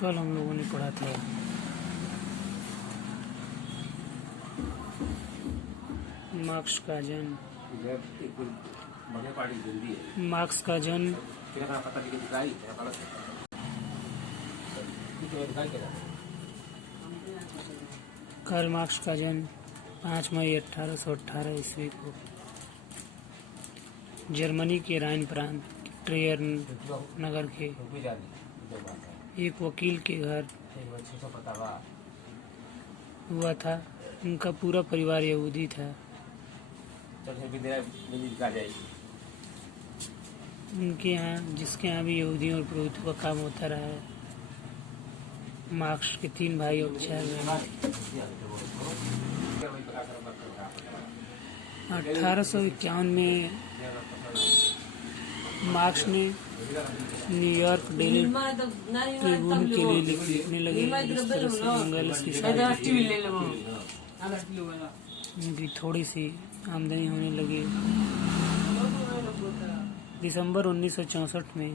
कल हम लोगों ने पढ़ा था मार्क्स का जन्म। मार्क्स का जन्म कार्ल मार्क्स का जन्म 5 मई 1818 ईस्वी को जर्मनी के राइन प्रांत ट्रेयर नगर के एक वकील के घर हुआ था। उनका पूरा परिवार यहूदी था। उनके यहाँ जिसके यहाँ भी यहूदियों और पुरोहितों का काम होता रहा है। मार्क्स के 3 भाई और 4 बहन। 1851 में मार्क्स ने न्यूयॉर्क डेली ट्रिब्यून के लिए लिखने लगे। इस तरह से इंग्लिश की उनकी थोड़ी सी आमदनी होने लगी। दिसंबर 1964 में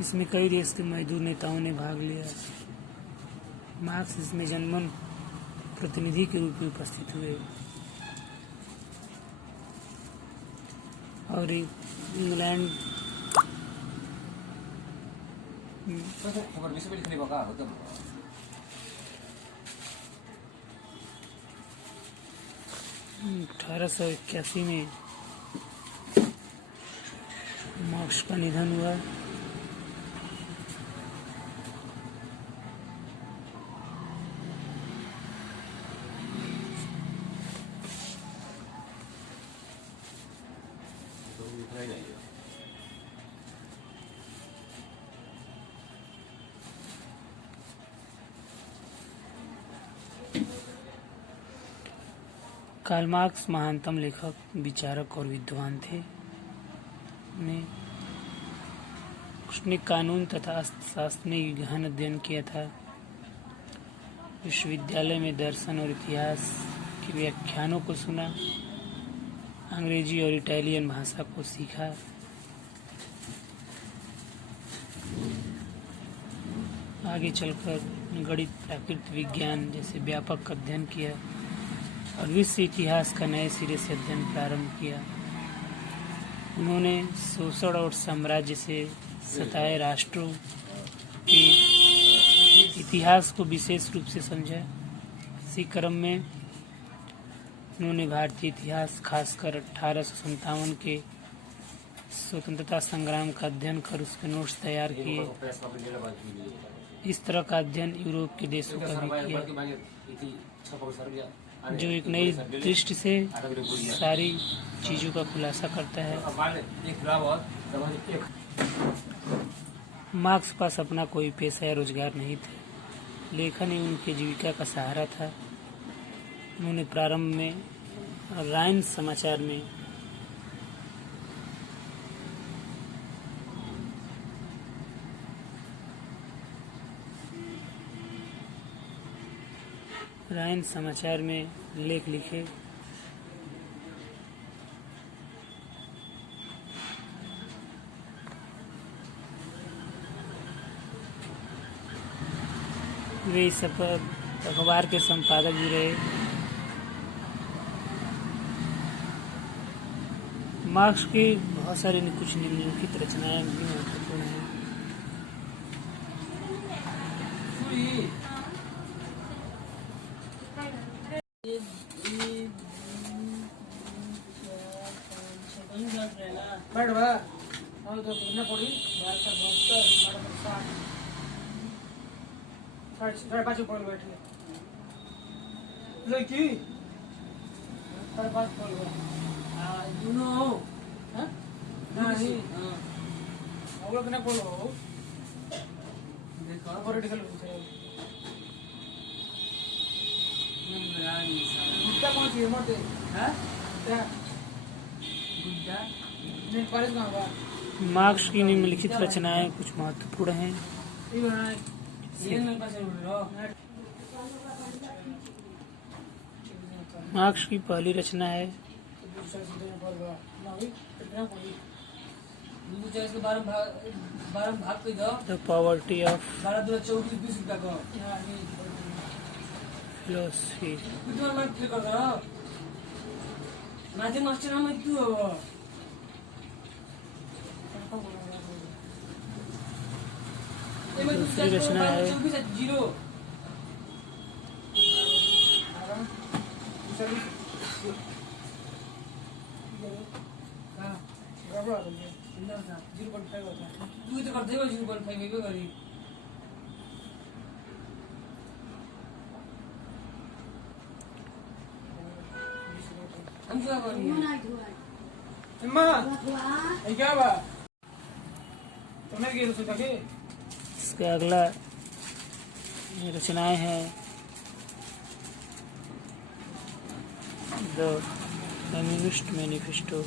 इसमें कई देश के मजदूर नेताओं ने भाग लिया। मार्क्स इसमें जनमन प्रतिनिधि के रूप में उपस्थित हुए और इंग्लैंड (1881) में मार्क्स का निधन हुआ। कार्ल मार्क्स महानतम लेखक, विचारक और विद्वान थे। उसने कानून तथा अर्थशास्त्र में गहन अध्ययन किया था। विश्वविद्यालय में दर्शन और इतिहास के व्याख्यानों को सुना। अंग्रेजी और इटालियन भाषा को सीखा। आगे चलकर गणित, प्राकृतिक विज्ञान जैसे व्यापक अध्ययन किया और विश्व इतिहास का नए सिरे से अध्ययन प्रारंभ किया। उन्होंने शोषण और साम्राज्य से सताए राष्ट्रों के इतिहास को विशेष रूप से समझा। इसी क्रम में उन्होंने भारतीय इतिहास, खासकर 1857 के स्वतंत्रता संग्राम का अध्ययन कर उसके नोट्स तैयार किए। इस तरह का अध्ययन यूरोप के देशों का भी किया, जो एक नई दृष्टि से सारी चीज़ों का खुलासा करता है। मार्क्स पास अपना कोई पेशा या रोजगार नहीं था। लेखन ही उनकी जीविका का सहारा था। उन्होंने प्रारंभ में राइन समाचार में लेख लिखे। वे इस अखबार के संपादक भी रहे। मार्क्स की बहुत सारी कुछ निम्नलिखित रचनाएं भी महत्वपूर्ण हैं। साढ़े पाँच बोल बैठे लड़की साढ़े पाँच बोल नहीं अवलोक ना बोलो पॉलिटिकल गुड्डा कौन सी है मोटे हैं क्या गुड्डा नहीं कॉलेज कहाँ हुआ मार्क्स की निम्नलिखित रचनाएं कुछ महत्वपूर्ण हैं। मार्क्स की पहली रचना है द पॉवर्टी ऑफ फिलोसफी। दूसरी रचना है क्या हुआ तुम्हें गिर सुधा के इसका अगला रचनाएं हैं द कम्युनिस्ट मैनिफेस्टो।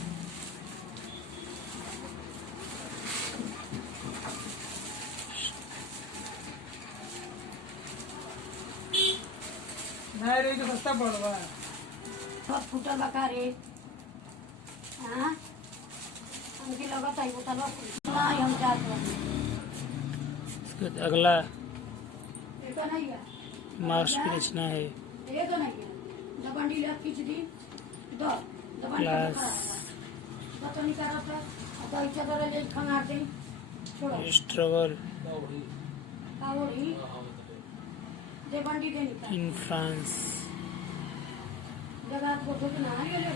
नहीं रे तो सस्ता पड़ रहा है सब फुटल बका रे हां हमके लगत है वो तलवा नहीं हम जात इसका अगला ये तो नहीं है मार्क्स की रचना है ये तो नहीं है दबंडी ले खींच दी दो दबंडी क्लास तो नहीं कर रहा था अब इच्छा करे ले खाना दे छोड़ो स्ट्रगल कावड़ी दबंडी देनी का इन फ्रांस। जगह को तो ना ये ले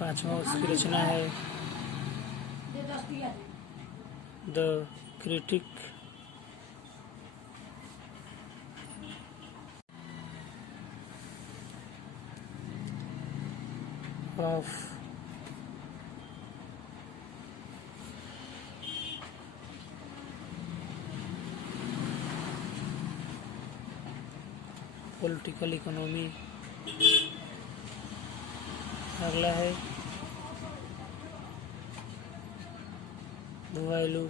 पांचवा उसकी रचना है ये 10 दिया the critic of political economy. अगला है द वैल्यू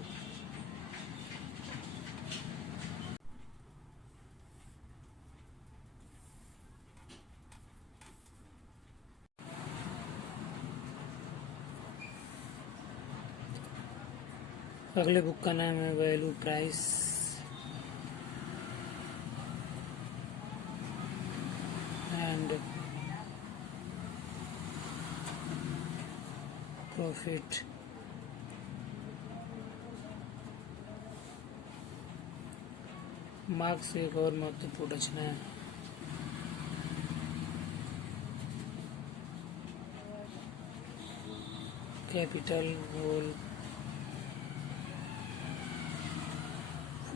अगले बुक का नाम है value price and profit. Marks एक और महत्वपूर्ण रचना है कैपिटल होल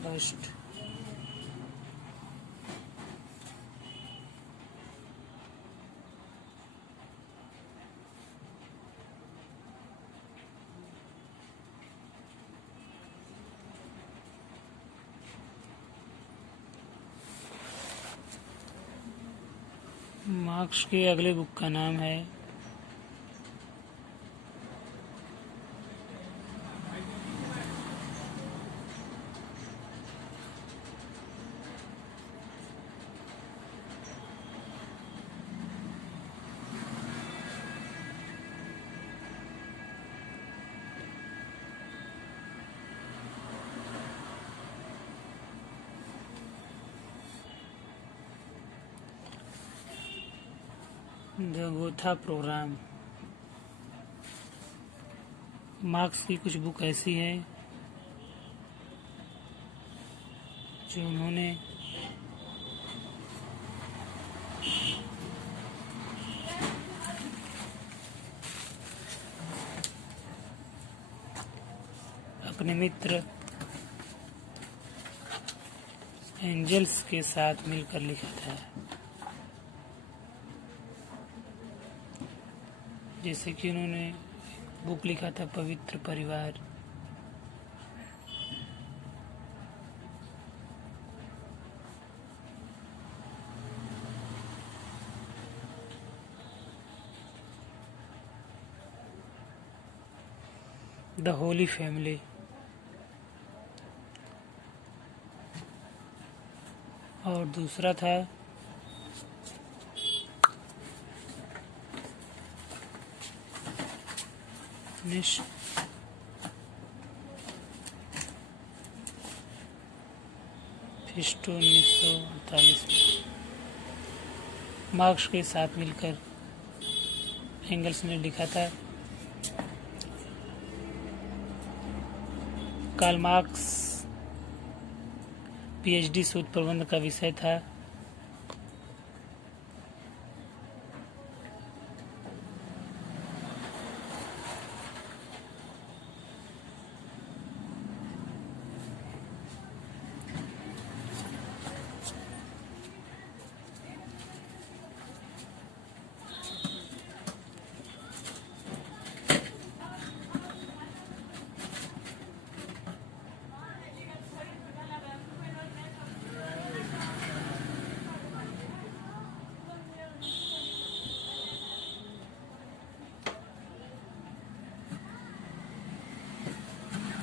फर्स्ट। मार्क्स के अगले बुक का नाम है द गोथा प्रोग्राम। मार्क्स की कुछ बुक ऐसी है जो उन्होंने अपने मित्र एंजल्स के साथ मिलकर लिखा था। जैसे कि उन्होंने बुक लिखा था पवित्र परिवार, द होली फैमिली, और दूसरा था फिस्टो 1948 में मार्क्स के साथ मिलकर एंगल्स ने लिखा था। कार्ल मार्क्स पीएचडी शोध प्रबंध का विषय था।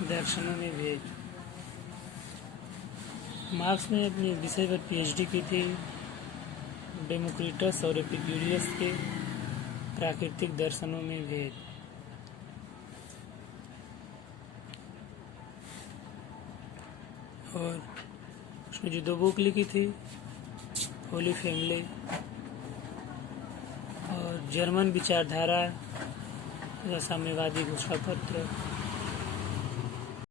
दर्शनों में भेद। मार्क्स ने अपने विषय पर पीएचडी की थी। डेमोक्रिटस और एपिक्यूरियस के प्राकृतिक दर्शनों में भेद। और उसने जो 2 बुक लिखी थी, होली फैमिली और जर्मन विचारधारा, साम्यवादी घोषणा पत्र,